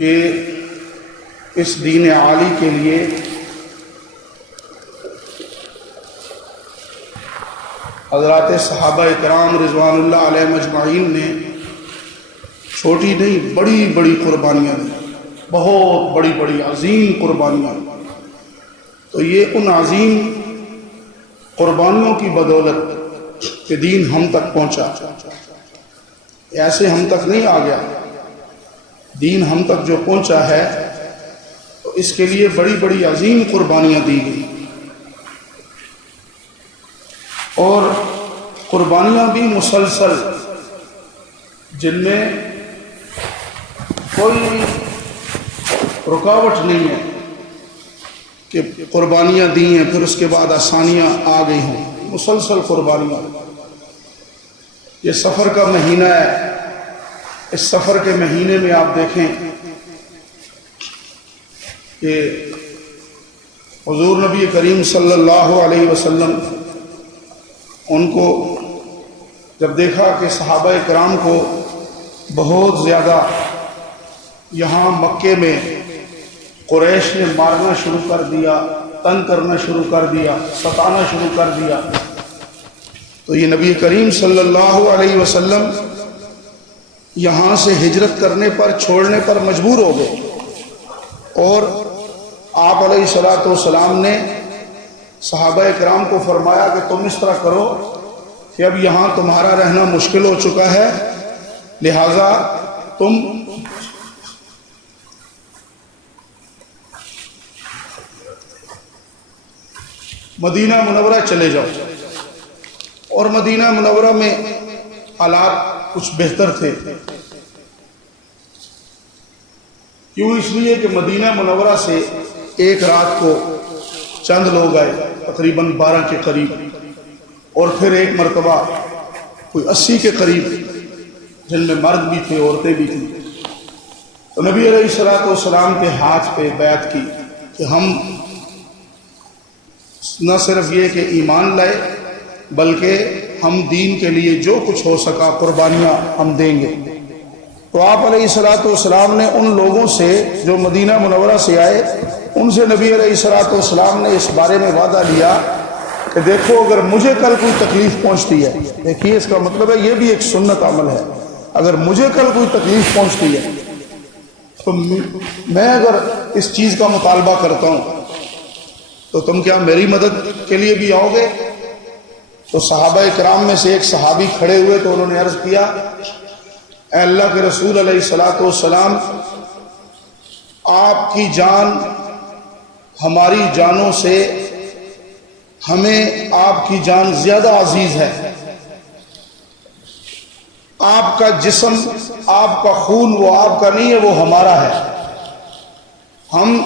کہ اس دین عالی کے لیے حضرات صحابہ کرام رضوان اللہ علیہ مجمعین نے چھوٹی نہیں بڑی بڑی قربانیاں دی، بہت بڑی بڑی عظیم قربانیاں۔ تو یہ ان عظیم قربانیوں کی بدولت کہ دین ہم تک پہنچا، ایسے ہم تک نہیں آ گیا، دین ہم تک جو پہنچا ہے تو اس کے لیے بڑی بڑی عظیم قربانیاں دی گئی، اور قربانیاں بھی مسلسل، جن میں کوئی رکاوٹ نہیں ہے کہ قربانیاں دی ہیں پھر اس کے بعد آسانیاں آ گئی ہوں، مسلسل قربانیاں۔ یہ سفر کا مہینہ ہے، اس سفر کے مہینے میں آپ دیکھیں کہ حضور نبی کریم صلی اللہ علیہ وسلم ان کو جب دیکھا کہ صحابہ کرام کو بہت زیادہ یہاں مکے میں قریش نے مارنا شروع کر دیا، تنگ کرنا شروع کر دیا، ستانا شروع کر دیا، تو یہ نبی کریم صلی اللہ علیہ وسلم یہاں سے ہجرت کرنے پر، چھوڑنے پر مجبور ہو گئے، اور آپ علیہ الصلوۃ والسلام نے صحابہ کرام کو فرمایا کہ تم اس طرح کرو کہ اب یہاں تمہارا رہنا مشکل ہو چکا ہے، لہذا تم مدینہ منورہ چلے جاؤ۔ اور مدینہ منورہ میں حالات کچھ بہتر تھے، کیوں؟ اس لیے کہ مدینہ منورہ سے ایک رات کو چند لوگ آئے، تقریباً 12 کے قریب، اور پھر ایک مرتبہ کوئی 80 کے قریب، جن میں مرد بھی تھے، عورتیں بھی تھیں۔ تو نبی علیہ الصلوۃ والسلام کے ہاتھ پہ بیعت کی کہ ہم نہ صرف یہ کہ ایمان لائے، بلکہ ہم دین کے لیے جو کچھ ہو سکا قربانیاں ہم دیں گے۔ تو آپ علیہ الصلوۃ والسلام نے ان لوگوں سے جو مدینہ منورہ سے آئے، ان سے نبی علیہ الصلوۃ والسلام نے اس بارے میں وعدہ لیا کہ دیکھو اگر مجھے کل کوئی تکلیف پہنچتی ہے، دیکھیے اس کا مطلب ہے یہ بھی ایک سنت عمل ہے، اگر مجھے کل کوئی تکلیف پہنچتی ہے تو میں اگر اس چیز کا مطالبہ کرتا ہوں تو تم کیا میری مدد کے لیے بھی آؤ گے؟ تو صحابہ کرام میں سے ایک صحابی کھڑے ہوئے تو انہوں نے عرض کیا، اے اللہ کے رسول علیہ الصلوۃ والسلام، آپ کی جان ہماری جانوں سے ہمیں آپ کی جان زیادہ عزیز ہے، آپ کا جسم، آپ کا خون وہ آپ کا نہیں ہے، وہ ہمارا ہے، ہم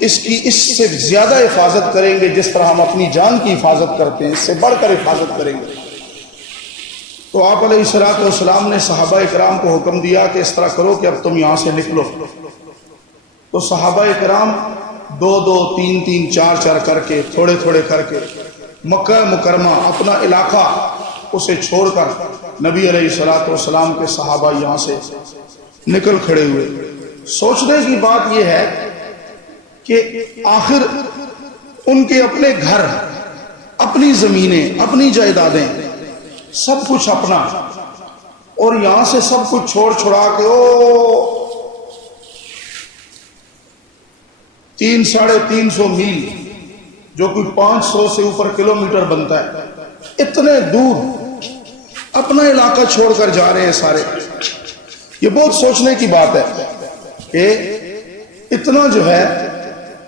اس سے زیادہ حفاظت کریں گے جس طرح ہم اپنی جان کی حفاظت کرتے ہیں، اس سے بڑھ کر حفاظت کریں گے۔ تو آپ علیہ الصلوۃ والسلام نے صحابہ کرام کو حکم دیا کہ اس طرح کرو کہ اب تم یہاں سے نکلو۔ تو صحابہ کرام 2 2 3 3 4 4 کر کے، تھوڑے تھوڑے کر کے مکہ مکرمہ اپنا علاقہ اسے چھوڑ کر نبی علیہ الصلوۃ والسلام کے صحابہ یہاں سے نکل کھڑے ہوئے۔ سوچنے کی بات یہ ہے کہ آخر ان کے اپنے گھر، اپنی زمینیں، اپنی جائیدادیں، سب کچھ اپنا، اور یہاں سے سب کچھ چھوڑ چھڑا کے 300-350 میل، جو کوئی 500 سے اوپر کلومیٹر بنتا ہے، اتنے دور اپنا علاقہ چھوڑ کر جا رہے ہیں سارے۔ یہ بہت سوچنے کی بات ہے کہ اتنا جو ہے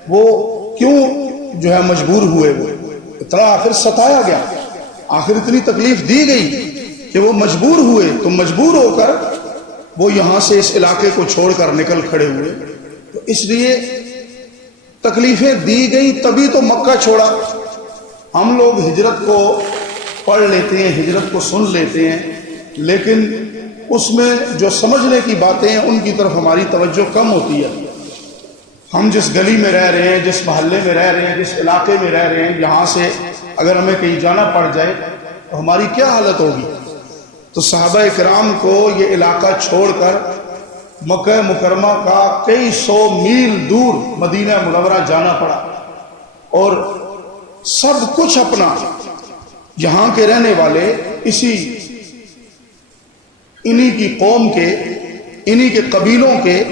وہ کیوں جو ہے مجبور ہوئے، وہ اتنا آخر ستایا گیا، آخر اتنی تکلیف دی گئی کہ وہ مجبور ہوئے، تو مجبور ہو کر وہ یہاں سے اس علاقے کو چھوڑ کر نکل کھڑے ہوئے۔ تو اس لیے تکلیفیں دی گئی تبھی تو مکہ چھوڑا۔ ہم لوگ ہجرت کو پڑھ لیتے ہیں، ہجرت کو سن لیتے ہیں، لیکن اس میں جو سمجھنے کی باتیں ہیں ان کی طرف ہماری توجہ کم ہوتی ہے۔ ہم جس گلی میں رہ رہے ہیں، جس محلے میں رہ رہے ہیں، جس علاقے میں رہ رہے ہیں، یہاں سے اگر ہمیں کہیں جانا پڑ جائے تو ہماری کیا حالت ہوگی؟ تو صحابہ کرام کو یہ علاقہ چھوڑ کر مکہ مکرمہ کا کئی سو میل دور مدینہ منورہ جانا پڑا، اور سب کچھ اپنا، یہاں کے رہنے والے انہی کی قوم کے، انہی کے قبیلوں کے،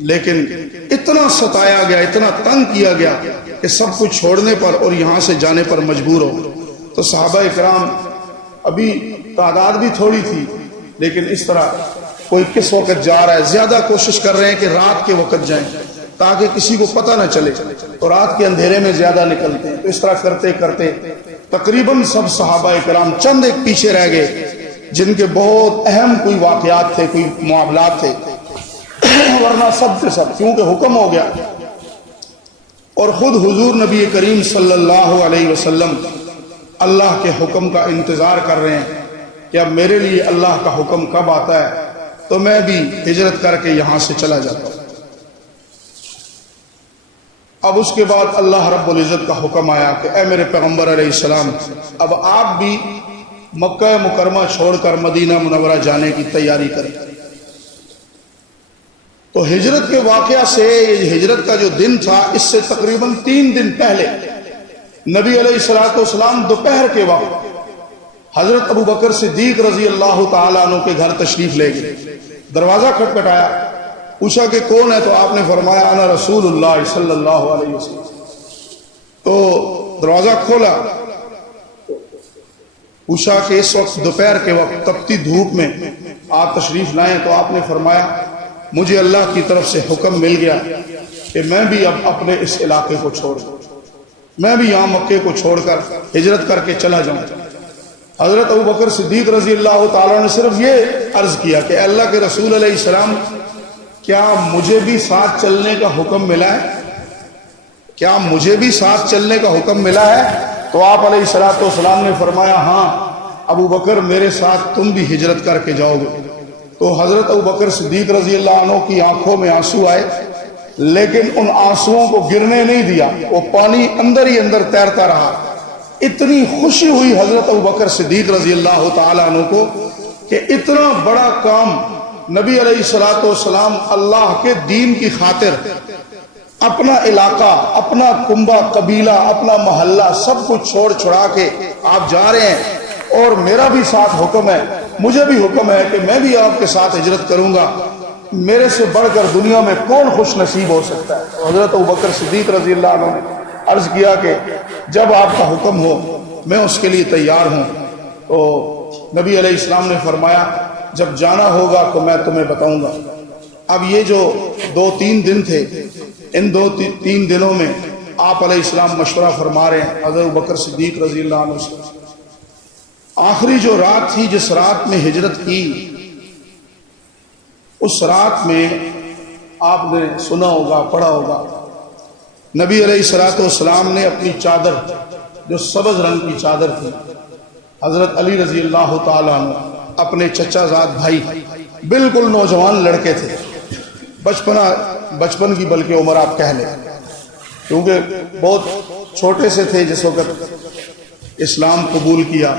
لیکن اتنا ستایا گیا، اتنا تنگ کیا گیا کہ سب کچھ چھوڑنے پر اور یہاں سے جانے پر مجبور ہو۔ تو صحابہ کرام، ابھی تعداد بھی تھوڑی تھی، لیکن اس طرح کوئی کس وقت جا رہا ہے، زیادہ کوشش کر رہے ہیں کہ رات کے وقت جائیں تاکہ کسی کو پتہ نہ چلے، تو رات کے اندھیرے میں زیادہ نکلتے ہیں۔ تو اس طرح کرتے کرتے تقریباً سب صحابہ کرام چند ایک پیچھے رہ گئے جن کے بہت اہم کوئی واقعات تھے، کوئی معاملات تھے، ورنہ سب کے سب، کیونکہ حکم ہو گیا، اور خود حضور نبی کریم صلی اللہ علیہ وسلم اللہ کے حکم کا انتظار کر رہے ہیں کہ اب میرے لیے اللہ کا حکم کب آتا ہے تو میں بھی ہجرت کر کے یہاں سے چلا جاتا ہوں۔ اب اس کے بعد اللہ رب العزت کا حکم آیا کہ اے میرے پیغمبر علیہ السلام، اب آپ بھی مکہ مکرمہ چھوڑ کر مدینہ منورہ جانے کی تیاری کریں۔ تو ہجرت کے واقعہ سے، ہجرت کا جو دن تھا، اس سے تقریباً 3 دن پہلے نبی علیہ السلام دوپہر کے وقت حضرت ابو بکر صدیق رضی اللہ تعالیٰ عنہ کے گھر تشریف لے گئے۔ دروازہ کھٹکھٹایا، پوچھا کہ کون ہے؟ تو آپ نے فرمایا انا رسول اللہ صلی اللہ علیہ وسلم۔ تو دروازہ کھولا، پوچھا کہ اس وقت دوپہر کے وقت تپتی دھوپ میں آپ تشریف لائیں؟ تو آپ نے فرمایا مجھے اللہ کی طرف سے حکم مل گیا کہ میں بھی اب اپنے اس علاقے کو چھوڑ دوں، میں بھی یہاں مکے کو چھوڑ کر ہجرت کر کے چلا جاؤں۔ حضرت ابو بکر صدیق رضی اللہ تعالیٰ نے صرف یہ عرض کیا کہ اللہ کے رسول علیہ السلام، کیا مجھے بھی ساتھ چلنے کا حکم ملا ہے؟ کیا مجھے بھی ساتھ چلنے کا حکم ملا ہے؟ تو آپ علیہ السلام نے فرمایا ہاں ابو بکر، میرے ساتھ تم بھی ہجرت کر کے جاؤ گے۔ تو حضرت ابو بکر صدیق رضی اللہ عنہ کی آنکھوں میں آنسو آئے، لیکن ان آنسوؤں کو گرنے نہیں دیا، وہ پانی اندر ہی اندر تیرتا رہا۔ اتنی خوشی ہوئی حضرت ابو بکر صدیق رضی اللہ تعالیٰ عنہ کو کہ اتنا بڑا کام نبی علیہ السلام اللہ کے دین کی خاطر اپنا علاقہ، اپنا کنبہ، قبیلہ، اپنا محلہ سب کچھ چھوڑ چھڑا کے آپ جا رہے ہیں، اور میرا بھی ساتھ حکم ہے، مجھے بھی حکم ہے کہ میں بھی آپ کے ساتھ ہجرت کروں گا، میرے سے بڑھ کر دنیا میں کون خوش نصیب ہو سکتا ہے؟ تو حضرت ابو بکر صدیق رضی اللہ عنہ نے عرض کیا کہ جب آپ کا حکم ہو میں اس کے لیے تیار ہوں۔ تو نبی علیہ السلام نے فرمایا جب جانا ہوگا تو میں تمہیں بتاؤں گا۔ اب یہ جو 2-3 دن تھے، ان 2-3 دنوں میں آپ علیہ السلام مشورہ فرما رہے ہیں حضرت ابو بکر صدیق رضی اللہ عنہ سے۔ آخری جو رات تھی، جس رات میں ہجرت کی، اس رات میں آپ نے سنا ہوگا، پڑھا ہوگا، نبی علیہ السلام نے اپنی چادر، جو سبز رنگ کی چادر تھی، حضرت علی رضی اللہ تعالیٰ عنہ، اپنے چچا زاد بھائی، بالکل نوجوان لڑکے تھے، بچپن کی بلکہ عمر آپ کہہ لیں، کیونکہ بہت چھوٹے سے تھے جس وقت اسلام قبول کیا،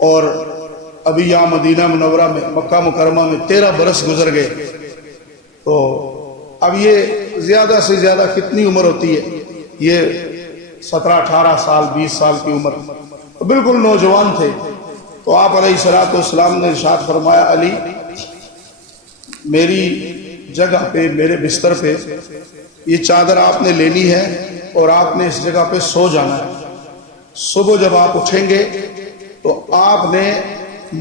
اور ابھی یہاں مدینہ منورہ میں، مکہ مکرمہ میں 13 برس گزر گئے۔ تو اب یہ زیادہ سے زیادہ کتنی عمر ہوتی ہے؟ یہ 17-18 سال، 20 سال کی عمر، تو بالکل نوجوان تھے۔ تو آپ علیہ السلام نے ارشاد فرمایا علی، میری جگہ پہ، میرے بستر پہ یہ چادر آپ نے لینی ہے اور آپ نے اس جگہ پہ سو جانا ہے۔ صبح جب آپ اٹھیں گے تو آپ نے،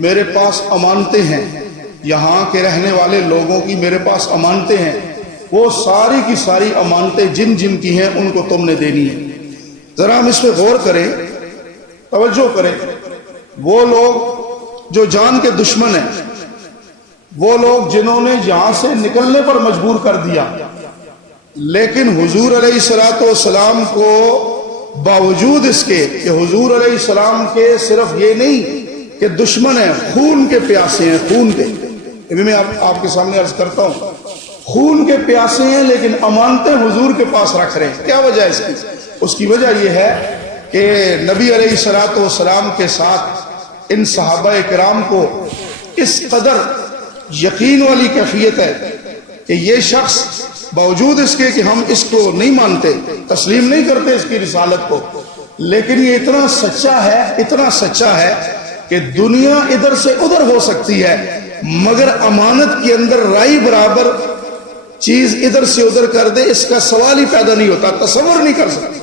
میرے پاس امانتیں ہیں، یہاں کے رہنے والے لوگوں کی میرے پاس امانتیں ہیں، وہ ساری کی ساری امانتیں جن جن کی ہیں ان کو تم نے دینی ہے۔ ذرا ہم اس پہ غور کریں، توجہ کریں۔ وہ لوگ جو جان کے دشمن ہیں، وہ لوگ جنہوں نے یہاں سے نکلنے پر مجبور کر دیا، لیکن حضور علیہ السلام کو باوجود اس کے کہ حضور علیہ السلام کے صرف یہ نہیں کہ دشمن ہیں، خون کے پیاسے ہیں، خون کے، ابھی میں آپ کے سامنے عرض کرتا ہوں، خون کے پیاسے ہیں، لیکن امانتیں حضور کے پاس رکھ رہے ہیں۔ کیا وجہ ہے اس کی؟ اس کی وجہ یہ ہے کہ نبی علیہ السلام کے ساتھ ان صحابہ کرام کو اس قدر یقین والی کیفیت ہے کہ یہ شخص باوجود اس کے کہ ہم اس کو نہیں مانتے، تسلیم نہیں کرتے اس کی رسالت کو، لیکن یہ اتنا سچا ہے کہ دنیا ادھر سے ادھر ہو سکتی ہے مگر امانت کے اندر رائی برابر چیز ادھر سے ادھر کر دے اس کا سوال ہی پیدا نہیں ہوتا، تصور نہیں کر سکتا۔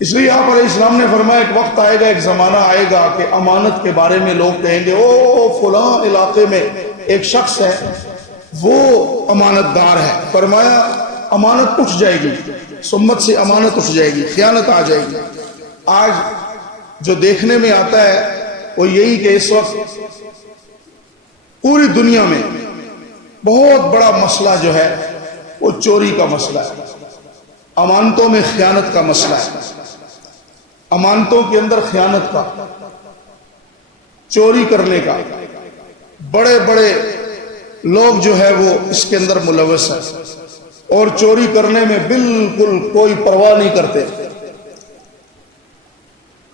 اس لیے آپ علیہ السلام نے فرمایا ایک وقت آئے گا، ایک زمانہ آئے گا کہ امانت کے بارے میں لوگ کہیں گے او فلاں علاقے میں ایک شخص ہے وہ امانت دار ہے۔ فرمایا امانت اٹھ جائے گی، سمت سے امانت اٹھ جائے گی، خیانت آ جائے گی۔ آج جو دیکھنے میں آتا ہے وہ یہی کہ اس وقت پوری دنیا میں بہت بڑا مسئلہ جو ہے وہ چوری کا مسئلہ ہے، امانتوں میں خیانت کا مسئلہ ہے، امانتوں کے اندر خیانت کا، چوری کرنے کا۔ بڑے بڑے لوگ جو ہے وہ اس کے اندر ملوث ہیں اور چوری کرنے میں بالکل کوئی پرواہ نہیں کرتے،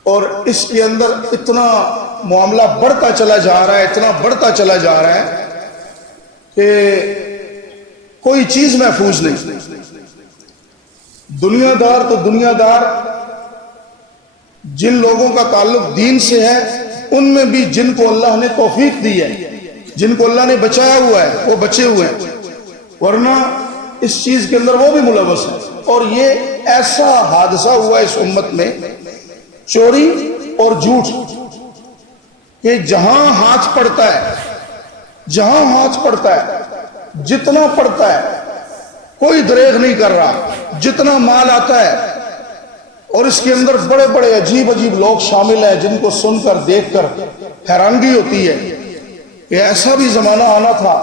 اور اس کے اندر اتنا معاملہ بڑھتا چلا جا رہا ہے، اتنا بڑھتا چلا جا رہا ہے کہ کوئی چیز محفوظ نہیں۔ دنیا دار تو دنیا دار، جن لوگوں کا تعلق دین سے ہے ان میں بھی جن کو اللہ نے توفیق دی ہے، جن کو اللہ نے بچایا ہوا ہے وہ بچے ہوئے ہیں، ورنہ اس چیز کے اندر وہ بھی ملوث ہے۔ اور یہ ایسا حادثہ ہوا اس امت میں، چوری اور جھوٹ، کہ جہاں ہاتھ پڑتا ہے، جہاں ہاتھ پڑتا ہے، جتنا پڑتا ہے کوئی دریغ نہیں کر رہا، جتنا مال آتا ہے، اور اس کے اندر بڑے بڑے عجیب عجیب لوگ شامل ہیں جن کو سن کر دیکھ کر حیرانگی ہوتی ہے کہ ایسا بھی زمانہ آنا تھا،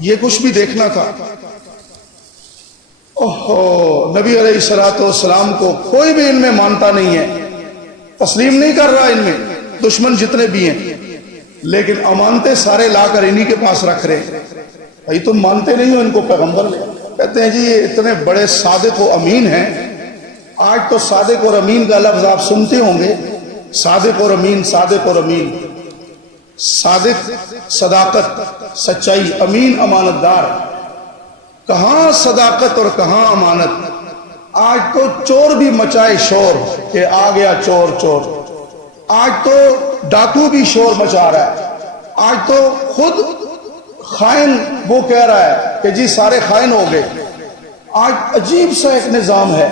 یہ کچھ بھی دیکھنا تھا۔ اوہو، نبی علیہ السلام کو کوئی بھی ان میں مانتا نہیں ہے، تسلیم نہیں کر رہا ان میں، دشمن جتنے بھی ہیں، لیکن امانتے سارے لا کر انہی کے پاس رکھ رہے ہیں۔ بھائی تم مانتے نہیں ہو ان کو پیغمبر لے، کہتے ہیں جی یہ اتنے بڑے صادق و امین ہیں۔ آج تو صادق اور امین کا لفظ آپ سنتے ہوں گے، صادق اور امین، صادق اور امین، صادق صداقت سچائی، امین امانت دار۔ کہاں صداقت اور کہاں امانت؟ آج تو چور بھی مچائے شور کہ آ گیا چور چور، آج تو ڈاکو بھی شور مچا رہا ہے، آج تو خود خائن وہ کہہ رہا ہے کہ جی سارے خائن ہو گئے۔ آج عجیب سا ایک نظام ہے،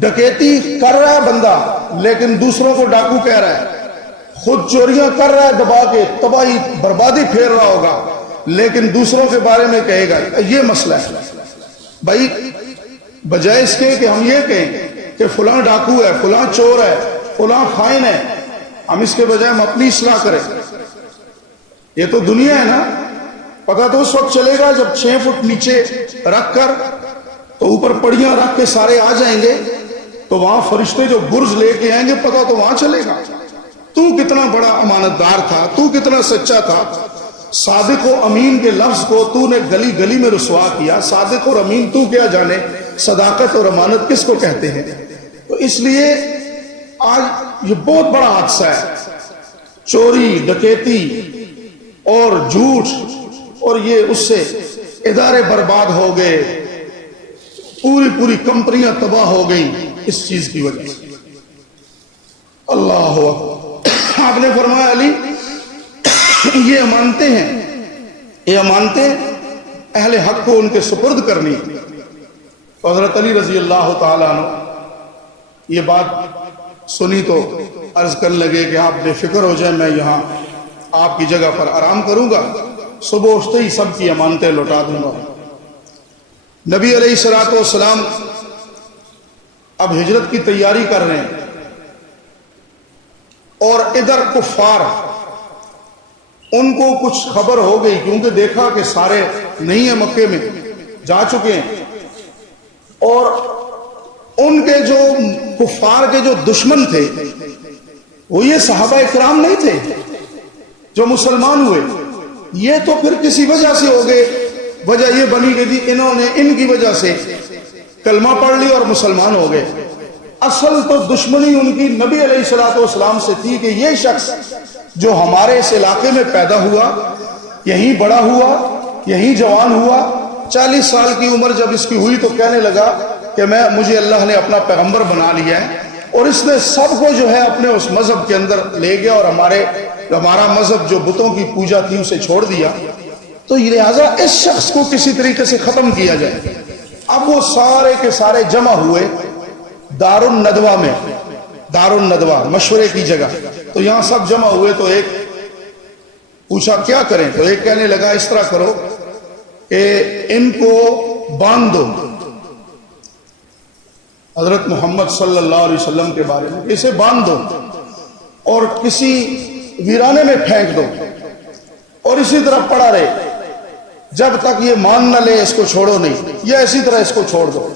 ڈکیتی کر رہا ہے بندہ لیکن دوسروں کو ڈاکو کہہ رہا ہے، خود چوریاں کر رہا ہے دبا کے، تباہی بربادی پھیر رہا ہوگا لیکن دوسروں کے بارے میں کہے گا۔ یہ مسئلہ ہے بھائی، بجائے اس کے کہ ہم یہ کہیں کہ فلاں ڈاکو ہے، فلاں چور ہے، فلاں خائن ہے، ہم اس کے بجائے ہم اپنی اصلاح کریں۔ یہ تو دنیا ہے نا، پتہ تو اس وقت چلے گا جب 6 فٹ نیچے رکھ کر تو اوپر پڑیاں رکھ کے سارے آ جائیں گے تو وہاں فرشتے جو گرز لے کے آئیں گے، پتہ تو وہاں چلے گا تو کتنا بڑا امانت دار تھا، تو کتنا سچا تھا۔ صادق و امین کے لفظ کو تو نے گلی گلی میں رسوا کیا، صادق اور امین تو کیا جانے صداقت اور امانت کس کو کہتے ہیں؟ تو اس لیے آج یہ بہت بڑا حادثہ ہے، چوری، ڈکیتی اور جھوٹ، اور یہ اس سے ادارے برباد ہو گئے، پوری کمپنیاں تباہ ہو گئی اس چیز کی وجہ سے۔ اللہ اکبر۔ آپ نے فرمایا علی یہ امانتیں ہیں، یہ امانتیں اہل حق کو ان کے سپرد کرنی۔ تو حضرت علی رضی اللہ تعالیٰ عنہ یہ بات سنی تو عرض کرنے لگے کہ آپ بے فکر ہو جائیں، میں یہاں آپ کی جگہ پر آرام کروں گا، صبح اٹھتے ہی سب کی امانتیں لوٹا دوں گا۔ نبی علیہ السلام اب ہجرت کی تیاری کر رہے ہیں اور ادھر کفار، ان کو کچھ خبر ہو گئی کیونکہ دیکھا کہ سارے نہیں ہیں، مکے میں جا چکے ہیں، اور ان کے جو کفار کے جو دشمن تھے وہ یہ صحابہ اکرام نہیں تھے جو مسلمان ہوئے، یہ تو پھر کسی وجہ سے ہو گئے، وجہ یہ بنی کہ جی انہوں نے ان کی وجہ سے کلمہ پڑھ لی اور مسلمان ہو گئے۔ اصل تو دشمنی ان کی نبی علیہ السلام سے تھی کہ یہ شخص جو ہمارے اس علاقے میں پیدا ہوا، یہیں بڑا ہوا، یہیں جوان ہوا، 40 سال کی عمر جب اس کی ہوئی تو کہنے لگا کہ مجھے اللہ نے اپنا پیغمبر بنا لیا ہے، اور اس نے سب کو جو ہے اپنے اس مذہب کے اندر لے گیا، اور ہمارا مذہب جو بتوں کی پوجا تھی اسے چھوڑ دیا، تو لہٰذا اس شخص کو کسی طریقے سے ختم کیا جائے۔ اب وہ سارے کے سارے جمع ہوئے دار الندوہ میں، دار الندوہ مشورے کی جگہ، تو یہاں سب جمع ہوئے، تو ایک پوچھا کیا کریں، تو ایک کہنے لگا اس طرح کرو کہ ان کو باندھ دو حضرت محمد صلی اللہ علیہ وسلم کے بارے میں، اسے باندھ دو اور کسی ویرانے میں پھینک دو، اور اسی طرح پڑا رہے جب تک یہ مان نہ لے اس کو چھوڑو نہیں، یا اسی طرح اس کو چھوڑ دو۔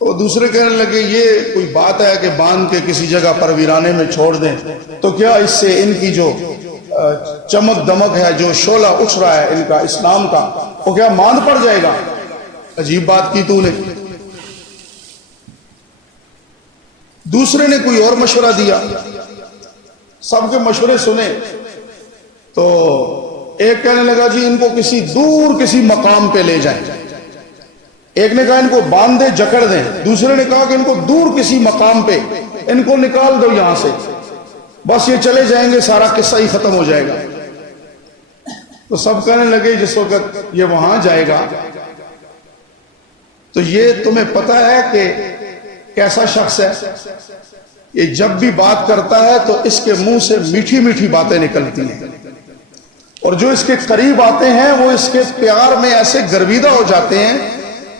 تو دوسرے کہنے لگے یہ کوئی بات ہے کہ باندھ کے کسی جگہ پر ویرانے میں چھوڑ دیں، تو کیا اس سے ان کی جو چمک دمک ہے، جو شعلہ اٹھ رہا ہے ان کا اسلام کا، وہ کیا ماند پڑ جائے گا؟ عجیب بات کی تو نے۔ دوسرے نے کوئی اور مشورہ دیا، سب کے مشورے سنے، تو ایک کہنے لگا جی ان کو کسی دور کسی مقام پہ لے جائیں، ایک نے کہا ان کو باندھ دیں جکڑ دیں، دوسرے نے کہا کہ ان کو دور کسی مقام پہ ان کو نکال دو یہاں سے، بس یہ چلے جائیں گے سارا قصہ ہی ختم ہو جائے گا۔ تو سب کہنے لگے جس وقت یہ وہاں جائے گا تو یہ تمہیں پتہ ہے کہ کیسا شخص ہے، یہ جب بھی بات کرتا ہے تو اس کے منہ سے میٹھی میٹھی باتیں نکلتی ہیں، اور جو اس کے قریب آتے ہیں وہ اس کے پیار میں ایسے گرویدہ ہو جاتے ہیں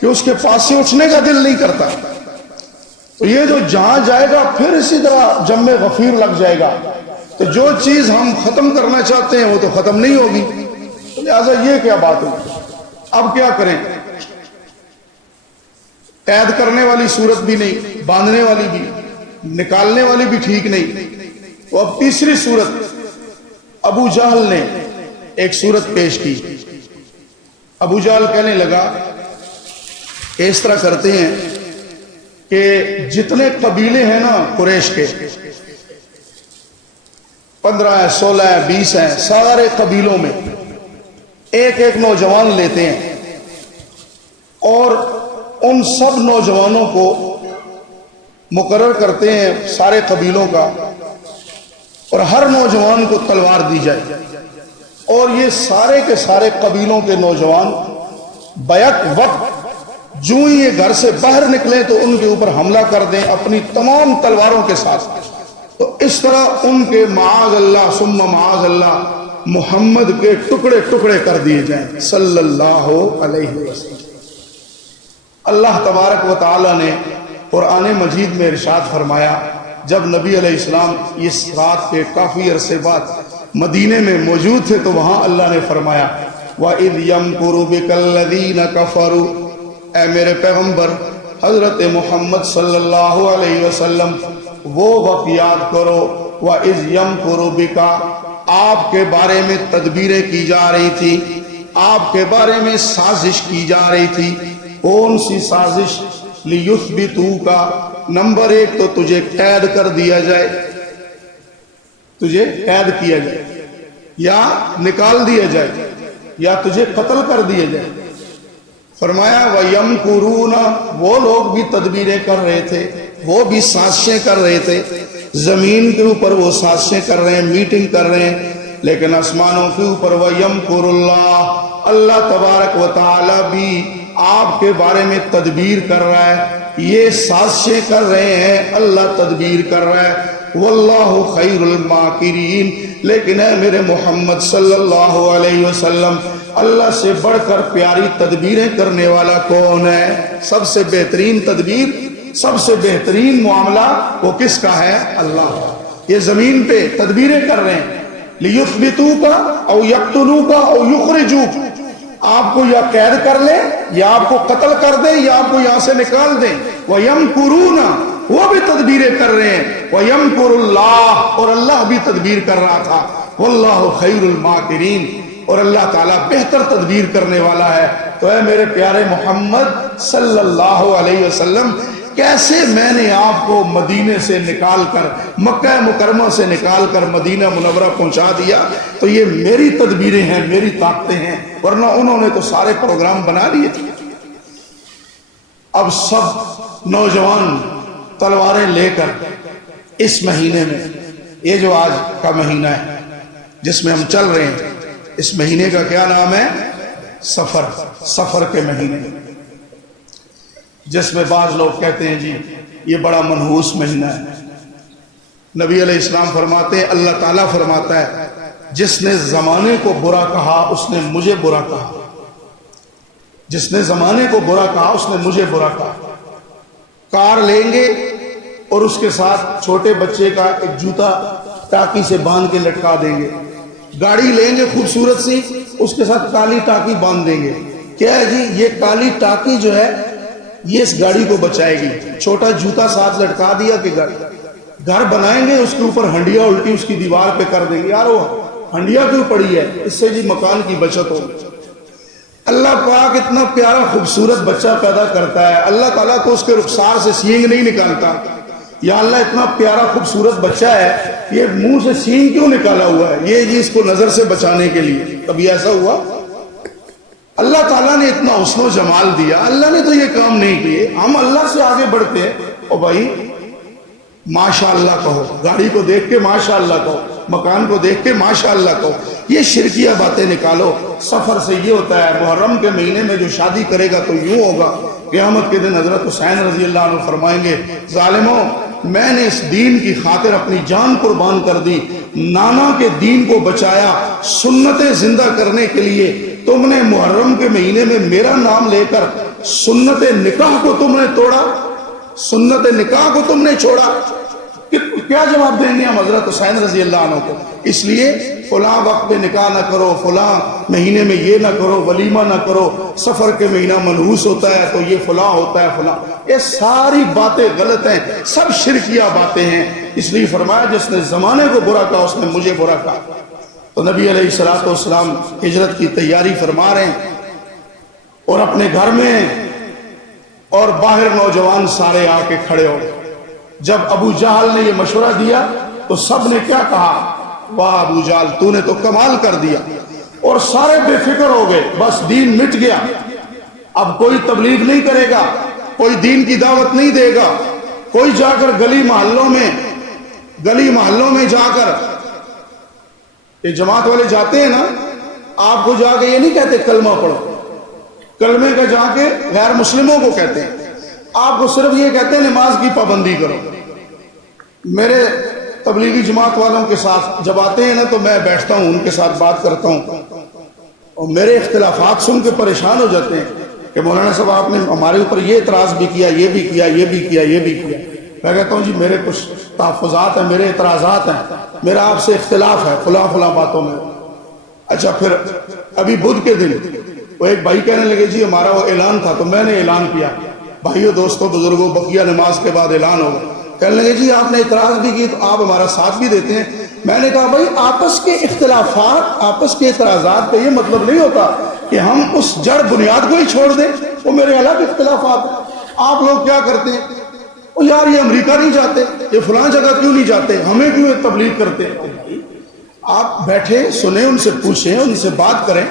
کہ اس کے پاس سے اٹھنے کا دل نہیں کرتا۔ تو یہ جو جہاں جائے گا پھر اسی طرح جم میں غفیر لگ جائے گا، تو جو چیز ہم ختم کرنا چاہتے ہیں وہ تو ختم نہیں ہوگی، تو لہٰذا یہ کیا بات ہوگی؟ اب کیا کریں؟ قید کرنے والی صورت بھی نہیں، باندھنے والی بھی، نکالنے والی بھی ٹھیک نہیں، تو اب تیسری صورت ابو جہل نے ایک صورت پیش کی۔ ابو جہل کہنے لگا کہ اس طرح کرتے ہیں کہ جتنے قبیلے ہیں نا قریش کے، 15 ہیں، 16 ہیں، 20 ہیں، سارے قبیلوں میں ایک ایک نوجوان لیتے ہیں، اور ان سب نوجوانوں کو مقرر کرتے ہیں سارے قبیلوں کا، اور ہر نوجوان کو تلوار دی جائے، اور یہ سارے کے سارے قبیلوں کے نوجوان بیک وقت جو ہی یہ گھر سے باہر نکلیں تو ان کے اوپر حملہ کر دیں اپنی تمام تلواروں کے ساتھ۔ تو اس طرح ان کے معاذ اللہ ثم معاذ اللہ محمد کے ٹکڑے ٹکڑے کر دیے جائیں صلی اللہ علیہ وسلم۔ اللہ تبارک و تعالی نے قرآن مجید میں ارشاد فرمایا، جب نبی علیہ السلام اس رات کے کافی عرصے بعد مدینے میں موجود تھے تو وہاں اللہ نے فرمایا وَإِذْ يَمْكُرُ بِكَ الَّذِينَ كَفَرُوا، اے میرے پیغمبر حضرت محمد صلی اللہ علیہ وسلم وہ وقت یاد کرو وَإِذْ يَمْكُرُ بِكَ، آپ کے بارے میں تدبیریں کی جا رہی تھی، آپ کے بارے میں سازش کی جا رہی تھی۔ کون سی سازش؟ لِيُثْبِتُوكَ، نمبر 1 تو تجھے قید کر دیا جائے، تجھے قید کیا جائے، یا نکال دیا جائے، یا تجھے قتل کر دیا جائے۔ فرمایا وَيَمْكُرُونَ، وہ لوگ بھی تدبیریں کر رہے تھے، وہ بھی سازشیں کر رہے تھے، زمین کے اوپر وہ سازشیں کر رہے ہیں، میٹنگ کر رہے ہیں، لیکن آسمانوں کے اوپر وَيَمْكُرُ اللَّهُ، اللہ تبارک و تعالی بھی آپ کے بارے میں تدبیر کر رہا ہے، یہ سازشیں کر رہے ہیں، اللہ تدبیر کر رہا ہے۔ واللہ خیر الماکرین، لیکن اے میرے محمد صلی اللہ علیہ وسلم، اللہ سے بڑھ کر پیاری تدبیریں کرنے والا کون ہے؟ سب سے بہترین تدبیر، سب سے بہترین معاملہ وہ کس کا ہے؟ اللہ۔ یہ زمین پہ تدبیریں کر رہے ہیں، لِيُثْبِتُوكَ أَوْ يَقْتُلُوكَ أَوْ يُخْرِجُوكَ، آپ کو یا قید کر لیں، یا آپ کو قتل کر دیں، یا آپ کو یہاں سے نکال دیں۔ وَيَمْكُرُونَ، وہ بھی تدبیریں کر رہے ہیں، وَيَمْكُرُ اللَّهُ، اور اللہ بھی تدبیر کر رہا تھا، وَاللَّهُ خَيْرُ الْمَاكِرِينَ، اور اللہ تعالیٰ بہتر تدبیر کرنے والا ہے۔ تو اے میرے پیارے محمد صلی اللہ علیہ وسلم، کیسے میں نے آپ کو مدینے سے نکال کر، مکہ مکرمہ سے نکال کر مدینہ منورہ پہنچا دیا، تو یہ میری تدبیریں ہیں، میری طاقتیں ہیں، ورنہ انہوں نے تو سارے پروگرام بنا لیے تھے۔ اب سب نوجوان تلواریں لے کر اس مہینے میں، یہ جو آج کا مہینہ ہے جس میں ہم چل رہے ہیں، اس مہینے کا کیا نام ہے؟ سفر، سفر کے مہینے، جس میں بعض لوگ کہتے ہیں جی یہ بڑا منحوس مہینہ ہے۔ نبی علیہ السلام فرماتے ہیں، اللہ تعالیٰ فرماتا ہے جس نے زمانے کو برا کہا اس نے مجھے برا کہا، جس نے زمانے کو برا کہا اس نے مجھے برا کہا۔ کار لیں گے اور اس کے ساتھ چھوٹے بچے کا ایک جوتا ٹاکی سے باندھ کے لٹکا دیں گے، گاڑی لیں گے خوبصورت سی، اس کے ساتھ کالی ٹاکی باندھ دیں گے، کیا ہے جی یہ کالی ٹاکی جو ہے یہ اس گاڑی کو بچائے گی، چھوٹا جوتا ساتھ لٹکا دیا کہ گھر بنائیں گے، اس کے اوپر ہنڈیا الٹی اس کی دیوار پہ کر دیں گے، یار وہ ہنڈیا کیوں پڑی ہے، اس سے جی مکان کی بچت ہوگی۔ اللہ پاک اتنا پیارا خوبصورت بچہ پیدا کرتا ہے، اللہ تعالیٰ تو اس کے رخسار سے سینگ نہیں نکالتا، یا اللہ اتنا پیارا خوبصورت بچہ ہے، یہ منہ سے سینگ کیوں نکالا ہوا ہے، یہ جی اس کو نظر سے بچانے کے لیے، کبھی ایسا ہوا؟ اللہ تعالیٰ نے اتنا حسن و جمال دیا، اللہ نے تو یہ کام نہیں کیے، ہم اللہ سے آگے بڑھتے ہیں، او بھائی ماشاءاللہ کہو، گاڑی کو دیکھ کے ماشاءاللہ کہو، مکان کو دیکھ کے ماشاءاللہ کہو، یہ شرکیہ باتیں نکالو۔ سفر سے یہ ہوتا ہے، محرم کے مہینے میں جو شادی کرے گا تو یوں ہوگا، قیامت کے دن حضرت حسین رضی اللہ عنہ فرمائیں گے، ظالموں میں نے اس دین کی خاطر اپنی جان قربان کر دی، نانا کے دین کو بچایا، سنتیں زندہ کرنے کے لیے تم نے محرم کے مہینے میں میرا نام لے کر سنت نکاح کو تم نے توڑا، سنت نکاح کو تم نے چھوڑا، کیا جواب دیں گے ہم حضرت حسین رضی اللہ عنہ کو؟ اس لیے فلاں وقت پہ نکاح نہ کرو، فلاں مہینے میں یہ نہ کرو، ولیمہ نہ کرو، سفر کے مہینہ منحوس ہوتا ہے تو یہ فلاں ہوتا ہے فلاں، یہ ساری باتیں غلط ہیں، سب شرکیہ باتیں ہیں۔ اس لیے فرمایا جس نے زمانے کو برا کہا اس نے مجھے برا کہا۔ تو نبی علیہ الصلوۃ والسلام ہجرت کی تیاری فرما رہے ہیں، اور اپنے گھر میں اور باہر نوجوان سارے آ کے کھڑے ہو گئے۔ جب ابو جہل نے یہ مشورہ دیا تو سب نے کیا کہا؟ واہ ابو جہل تو نے تو کمال کر دیا، اور سارے بے فکر ہو گئے، بس دین مٹ گیا، اب کوئی تبلیغ نہیں کرے گا، کوئی دین کی دعوت نہیں دے گا، کوئی جا کر گلی محلوں میں جا کر، یہ جماعت والے جاتے ہیں نا، آپ کو جا کے یہ نہیں کہتے کلمہ پڑھو، کلمے کا جا کے غیر مسلموں کو کہتے ہیں، آپ کو صرف یہ کہتے ہیں نماز کی پابندی کرو۔ میرے تبلیغی جماعت والوں کے ساتھ جب آتے ہیں نا تو میں بیٹھتا ہوں، ان کے ساتھ بات کرتا ہوں، اور میرے اختلافات سن کے پریشان ہو جاتے ہیں کہ مولانا صاحب آپ نے ہمارے اوپر یہ اعتراض بھی کیا، یہ بھی کیا، یہ بھی کیا، یہ بھی کیا۔ میں کہتا ہوں جی میرے کچھ تحفظات ہیں، میرے اعتراضات ہیں، میرا آپ سے اختلاف ہے فلاں باتوں میں۔ اچھا پھر ابھی بدھ کے دن وہ ایک بھائی کہنے لگے جی ہمارا وہ اعلان تھا، تو میں نے اعلان کیا، بھائیو دوستوں بزرگوں بقیہ نماز کے بعد اعلان ہوگا۔ کہنے لگے جی آپ نے اعتراض بھی کی تو آپ ہمارا ساتھ بھی دیتے ہیں۔ میں نے کہا بھائی آپس کے اختلافات، آپس کے اعتراضات کا یہ مطلب نہیں ہوتا کہ ہم اس جڑ بنیاد کو ہی چھوڑ دیں، وہ میرے الگ اختلافات ہیں۔ آپ لوگ کیا کرتے ہیں، وہ یار یہ امریکہ نہیں جاتے، یہ فلاں جگہ کیوں نہیں جاتے، ہمیں کیوں یہ تبلیغ کرتے ہیں؟ آپ بیٹھے سنیں، ان سے پوچھیں، ان سے بات کریں،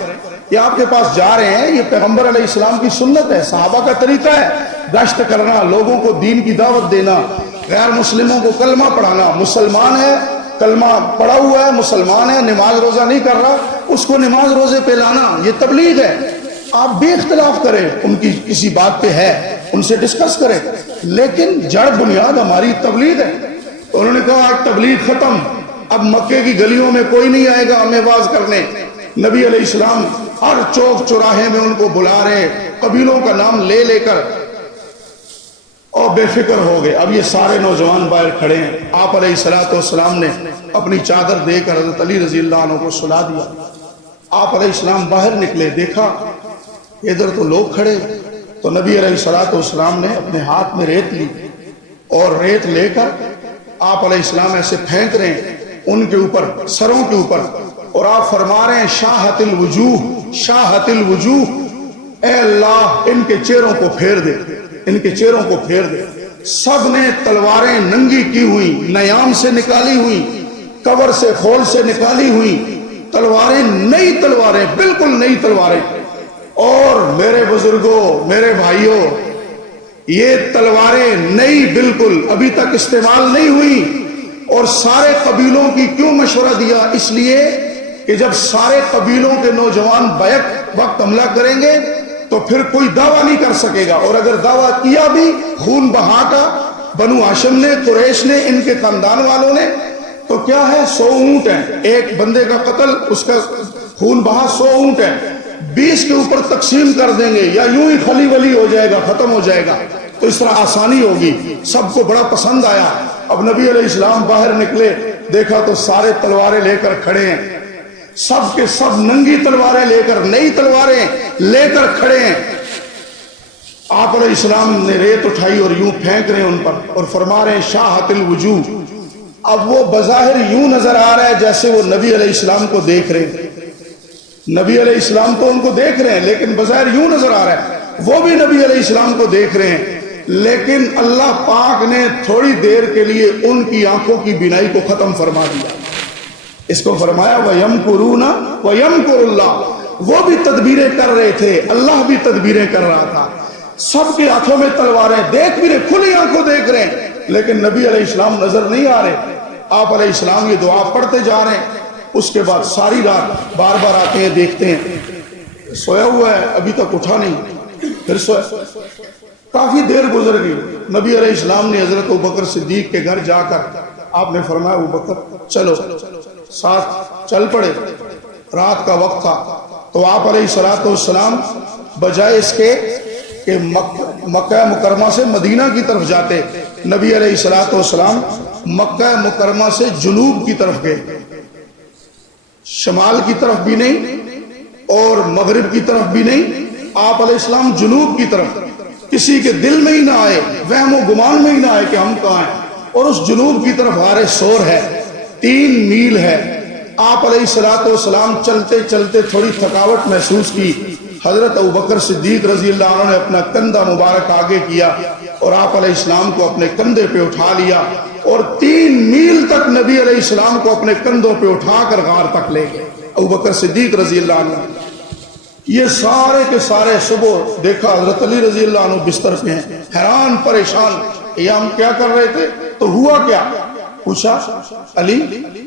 یہ آپ کے پاس جا رہے ہیں، یہ پیغمبر علیہ السلام کی سنت ہے، صحابہ کا طریقہ ہے، گشت کرنا، لوگوں کو دین کی دعوت دینا، غیر مسلموں کو کلمہ پڑھانا، مسلمان ہے کلمہ پڑھا ہوا ہے، مسلمان ہے نماز روزہ نہیں کر رہا، اس کو نماز روزے پہ لانا، یہ تبلیغ ہے۔ آپ بھی اختلاف کریں، ان کی کسی بات پہ ہے ان سے ڈسکس کریں، لیکن جڑ بنیاد ہماری تبلیغ ہے۔ انہوں نے کہا آج تبلیغ ختم، اب مکے کی گلیوں میں کوئی نہیں آئے گا ہمیں واز کرنے۔ نبی علیہ السلام ہر چوک چوراہے میں ان کو بلا رہے، قبیلوں کا نام لے لے کر، اور بے فکر ہو گئے۔ اب یہ سارے نوجوان باہر کھڑے ہیں، آپ علیہ السلام نے اپنی چادر دے کر حضرت علی رضی اللہ عنہ کو سلا دیا۔ آپ علیہ السلام باہر نکلے، دیکھا ادھر تو لوگ کھڑے، تو نبی علیہ السلام نے اپنے ہاتھ میں ریت لی، اور ریت لے کر آپ علیہ السلام ایسے پھینک رہے ہیں ان کے اوپر، سروں کے اوپر، اور آپ فرما رہے ہیں شاہت الوجوہ، شاہت الوجوہ، اے اللہ ان کے چہروں کو پھیر دے، ان کے چہروں کو پھیر دے۔ سب نے تلواریں ننگی کی ہوئی، نیام سے نکالی ہوئی، کور سے کھول سے نکالی ہوئی تلواریں، نئی تلواریں، بالکل نئی تلواریں۔ اور میرے بزرگوں، میرے بھائیوں، یہ تلواریں نئی بالکل ابھی تک استعمال نہیں ہوئی۔ اور سارے قبیلوں کی کیوں مشورہ دیا؟ اس لیے کہ جب سارے قبیلوں کے نوجوان بیک وقت حملہ کریں گے تو پھر کوئی دعویٰ نہیں کر سکے گا، اور اگر دعویٰ کیا بھی خون بہا کا بنو ہاشم نے، قریش نے، ان کے خاندان والوں نے، تو کیا ہے 100 اونٹ ہیں، ایک بندے کا قتل، اس کا خون بہا 100 اونٹ ہے، 20 کے اوپر تقسیم کر دیں گے، یا یوں ہی خلی ولی ہو جائے گا، ختم ہو جائے گا، تو اس طرح آسانی ہوگی۔ سب کو بڑا پسند آیا۔ اب نبی علیہ السلام باہر نکلے، دیکھا تو سارے تلواریں لے کر کھڑے ہیں، سب کے سب ننگی تلواریں لے کر، نئی تلواریں لے کر کھڑے ہیں۔ آپ علیہ السلام نے ریت اٹھائی اور یوں پھینک رہے ہیں ان پر، اور فرما رہے ہیں شاہت الوجوہ۔ اب وہ بظاہر یوں نظر آ رہا ہے جیسے وہ نبی علیہ السلام کو دیکھ رہے ہیں، نبی علیہ السلام تو ان کو دیکھ رہے ہیں، لیکن بظاہر یوں نظر آ رہا ہے وہ بھی نبی علیہ السلام کو دیکھ رہے ہیں، لیکن اللہ پاک نے تھوڑی دیر کے لیے ان کی آنکھوں کی بینائی کو ختم فرما دیا۔ اس کو فرمایا وَيَمْكُرُونَ وَيَمْكُرُ اللَّهُ۔ وہ بھی تدبیریں کر رہے تھے، اللہ بھی تدبیریں کر رہا تھا، سب کے ہاتھوں میں تلواریں، دیکھ بھی رہے، کھلی آنکھوں دیکھ رہے ہیں، لیکن نبی علیہ السلام نظر نہیں آ رہے۔ آپ علیہ السلام یہ دعا پڑھتے جا رہے ہیں۔ اس کے بعد ساری رات بار بار آتے ہیں، دیکھتے ہیں سویا ہوا ہے، ابھی تک اٹھا نہیں، پھر سویا۔ کافی دیر گزر گئی، نبی علیہ السلام نے حضرت ابوبکر صدیق کے گھر جا کر آپ نے فرمایا ابوبکر چلو، ساتھ چل پڑے۔ رات کا وقت تھا، تو آپ علیہ السلام بجائے اس کے کہ مکہ مکرمہ سے مدینہ کی طرف جاتے، نبی علیہ السلام مکہ مکرمہ سے جنوب کی طرف گئے، شمال کی طرف بھی نہیں اور مغرب کی طرف بھی نہیں، آپ علیہ السلام جنوب کی طرف۔ کسی کے دل میں ہی نہ آئے، وہم و گمان میں ہی نہ آئے کہ ہم کہاں ہیں، اور اس جنوب کی طرف غار سور ہے، 3 میل ہے۔ آپ علیہ السلام چلتے چلتے تھوڑی تھکاوٹ محسوس کی، حضرت ابوبکر صدیق رضی اللہ عنہ نے اپنا کندھا مبارک آگے کیا اور آپ علیہ السلام کو اپنے کندھے پہ اٹھا لیا، اور 3 میل تک نبی علیہ السلام کو اپنے کندھوں پہ اٹھا کر غار تک لے گئے ابوبکر صدیق رضی اللہ عنہ۔ یہ سارے کے سارے صبح دیکھا حضرت علی رضی اللہ عنہ بستر پہ ہیں، حیران پریشان، یہ ہم کیا کر رہے تھے؟ تو ہوا کیا؟ پوچھا علی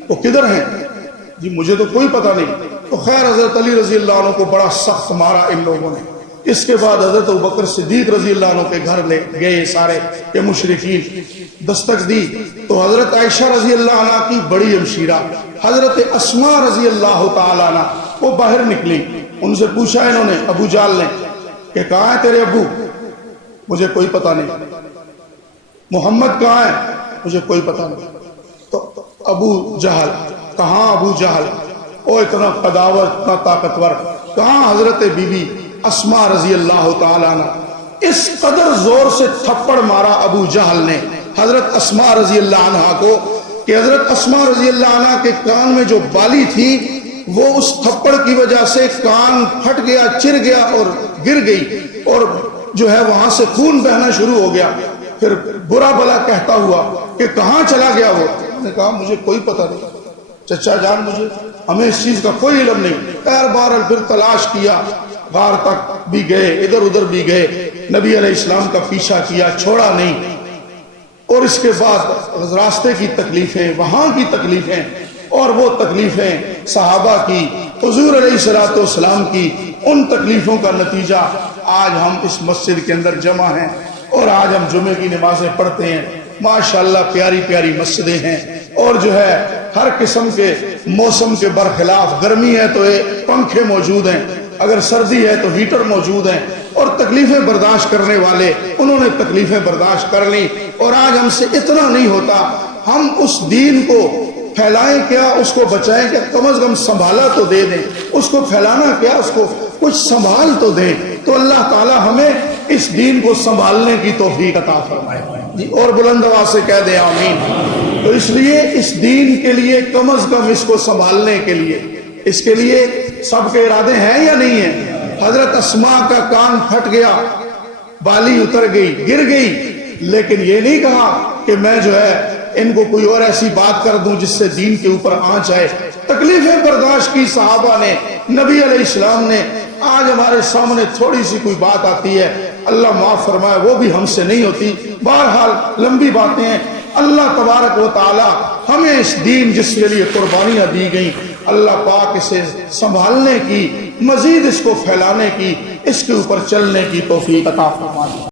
وہ کدھر ہیں؟ جی مجھے تو کوئی پتہ نہیں۔ تو خیر حضرت علی رضی اللہ عنہ کو بڑا سخت مارا ان لوگوں نے۔ اس کے بعد حضرت ابوبکر صدیق رضی اللہ عنہ کے گھر لے گئے سارے کے مشرکین، دستک دی تو حضرت عائشہ رضی اللہ عنہ کی بڑی ہمشیرہ حضرت اسماء رضی اللہ تعالی عنہ وہ باہر نکلی۔ ان سے پوچھا انہوں نے، ابو جہل نے، کہ کہاں ہے تیرے ابو؟ مجھے کوئی پتہ نہیں۔ محمد کہاں ہے؟ مجھے کوئی پتہ نہیں۔ تو ابو جہل کہاں؟ ابو جہل او اتنا قداور، اتنا طاقتور، کہاں حضرت بی بی اسماء رضی اللہ تعالی عنہ؟ اس قدر زور سے تھپڑ مارا ابو جہل نے حضرت اسماء رضی اللہ عنہ کو کہ حضرت اسماء رضی اللہ عنہ کے کان میں جو بالی تھی وہ اس تھپڑ کی وجہ سے کان پھٹ گیا، چر گیا اور گر گئی، اور جو ہے وہاں سے خون بہنا شروع ہو گیا۔ پھر برا بلا کہتا ہوا کہ کہاں چلا گیا وہ؟ میں نے کہا مجھے کوئی پتہ نہیں چچا جان، ہمیں اس چیز کا کوئی علم نہیں۔ خیر بہرحال پھر تلاش کیا، غار تک بھی گئے، ادھر ادھر بھی گئے، نبی علیہ السلام کا پیچھا کیا، چھوڑا نہیں۔ اور اس کے بعد راستے کی تکلیفیں، وہاں کی تکلیفیں، اور وہ تکلیفیں صحابہ کی، حضور علیہ السلام کی، ان تکلیفوں کا نتیجہ آج ہم اس مسجد کے اندر جمع ہیں اور آج ہم جمعے کی نمازیں پڑھتے ہیں۔ ماشاءاللہ پیاری پیاری مسجدیں ہیں، اور جو ہے ہر قسم کے موسم کے برخلاف، گرمی ہے تو پنکھے موجود ہیں، اگر سردی ہے تو ہیٹر موجود ہیں، اور تکلیفیں برداشت کرنے والے انہوں نے تکلیفیں برداشت کر لی۔ اور آج ہم سے اتنا نہیں ہوتا، ہم اس دین کو پھیلائیں کیا، اس کو بچائیں کیا، کم از کم سنبھالا تو دے دیں، اس کو پھیلانا کیا، اس کو کچھ سنبھال تو دیں۔ تو اللہ تعالی ہمیں اس دین کو سنبھالنے کی توفیق عطا فرمائے جی، اور بلند آواز سے کہہ دیں آمین۔ تو اس لیے اس دین کے لیے کم از کم اس کو سنبھالنے کے لیے، اس کے لیے سب کے ارادے ہیں یا نہیں ہیں؟ حضرت اسماء کا کان پھٹ گیا، بالی اتر گئی، گر گئی، لیکن یہ نہیں کہا کہ میں جو ہے ان کو کوئی اور ایسی بات کر دوں جس سے دین کے اوپر آنچ آئے. تکلیفیں برداشت کی صحابہ نے, نبی علیہ السلام نے. آج ہمارے سامنے تھوڑی سی کوئی بات آتی ہے, اللہ معاف فرمائے, وہ بھی ہم سے نہیں ہوتی. بہرحال لمبی باتیں ہیں. اللہ تبارک و تعالی ہمیں اس دین جس کے لیے قربانیاں دی گئیں, اللہ پاک اسے سنبھالنے کی, مزید اس کو پھیلانے کی, اس کے اوپر چلنے کی توفیق عطا فرمائے.